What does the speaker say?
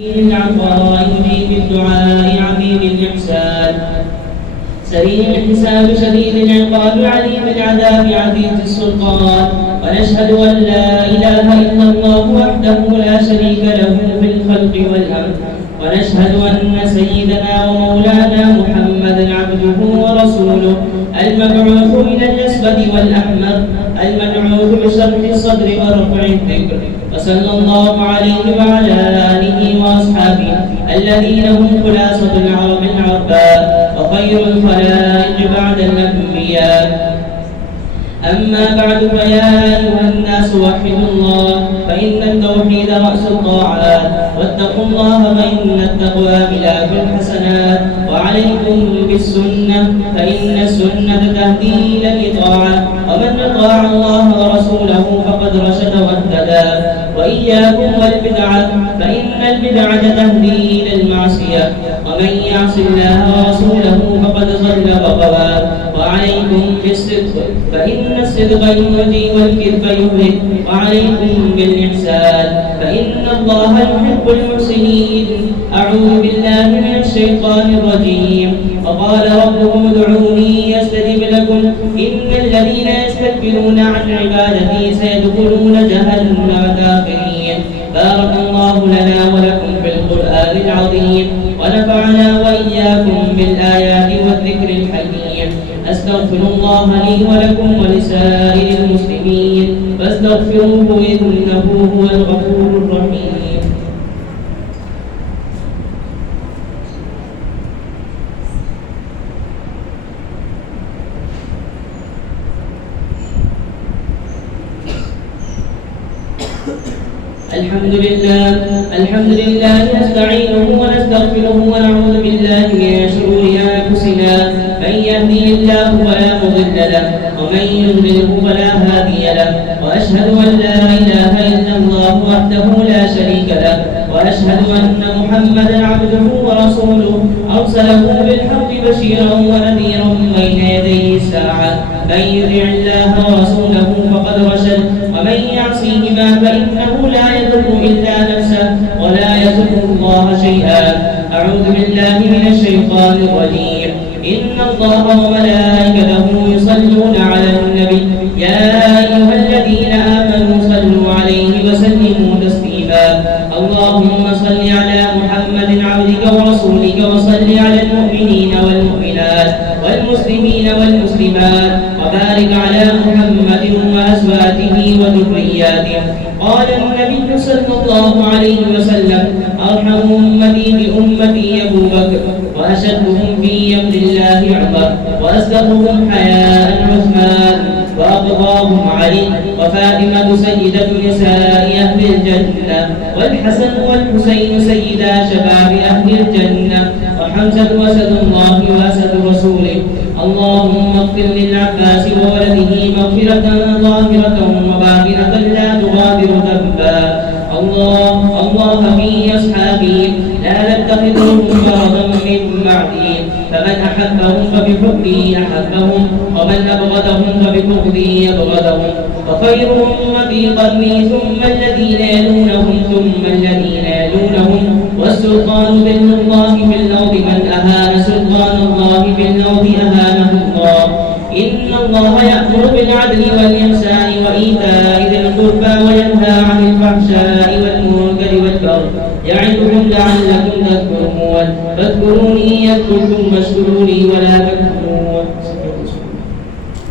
العطاء يجيب الدعاء عظيم الإحسان سريع الحساب شديد العقاب عليم العذاب عزيز السلطان. ونشهد أن لا إله إلا الله وحده لا شريك له في الخلق والأمر. ونشهد أن سيدنا ومولانا محمدا عبده ورسوله المبعوث إلى الأسود والأحمر المبعوث بشرح الصدر ورفع الذكر. وصلى الله عليه وعلى آله وأصحابه الذين هم خلاصة العرب العرباء وخير الخلائق بعد الأنبياء. أما بعد فيا أيها الناس وحدوا الله فإن التوحيد رأس الطاعات. واتقوا الله فإن التقوى ملاك الحسنات. وعليكم بالسنة فإن السنة تهدي إلى الإطاعة ومن أطاع الله ورسوله فقد رشد واهتدى. وإياكم والبدعة فإن البدعة تهدي إلى المعصية ومن يعص الله ورسوله فقد ضل وغوى. وعليكم بالصدق فإن الصدق يهدي والكذب يهلك. وعليكم بالإحسان فإن الله يحب المحسنين. أعوذ بالله من الشيطان الرجيم. وقال ربكم ادعوني أستجب لكم إن الذين يستكبرون عن عبادتي سيدخلون جهنم داخرين. بارك الله لنا ولكم في القرآن العظيم ونفعنا وإياكم بالآيات والذكر الحكيم. أستغفر الله لي ولكم ولسائر المسلمين فاستغفروه إنه هو الغفور الرحيم. الحمد لله نستعينه ونستغفره ونعوذ بالله من شرور أنفسنا. من يهدي الله فلا مضل له ومن يضلله فلا هادي له. وأشهد أن لا إله إلا الله وحده لا شريك له. وأشهد أن محمدا عبده ورسوله أرسله بالحق بشيرا ونذيرا بين يدي الساعة. من يطع الله ورسوله فقد رشد ومن يعصيهما فإنه لا يضر إلا نفسه ولا يضر الله شيئا. أعوذ بالله من الشيطان الرجيم. إن الله وملائكته يصلون على النبي يا أيها الذين آمنوا صلوا عليه وسلموا تسليما. اللهم صل على محمد عبدك ورسولك وصل على المؤمنين والمؤمنات والمسلمين والمسلمات وبارك على محمد وأزواجه وذرياته. قال النبي صلى الله عليه وسلم أرحم أمتي بأمتي أبو بكر وأشدهم في أمر الله عمر وأصدقهم حياء عثمان وأقضاهم علي وفاطمة سيدة نساء أهل الجنة والحسن والحسين سيدا شباب أهل الجنة وحمزة وأسد الله وأسد رسوله. اللهم اغفر للعباس وولده مغفرة ظاهرة وباطنة لا تغادر ذنبا. الله في أصحابي لا نتخذهم فرضا من بعدي. فمن أحبهم فبحبي أحبهم ومن أبغضهم فببغضي أبغضهم. وخيرهم أمتي قرني ثم الذين يلونهم ثم الذين يلونهم. والسلطان ذل الله في الأرض من أهان سلطان الله في الأرض أهانه الله. إن الله يأمر بالعدل والإحسان وإيتاء ذي القربى وينهى عن الفحشاء والمنكر والبغي يعظكم لعلكم تذكرون. فاذكروني يذكركم واشكروا لي ولا تكفرون.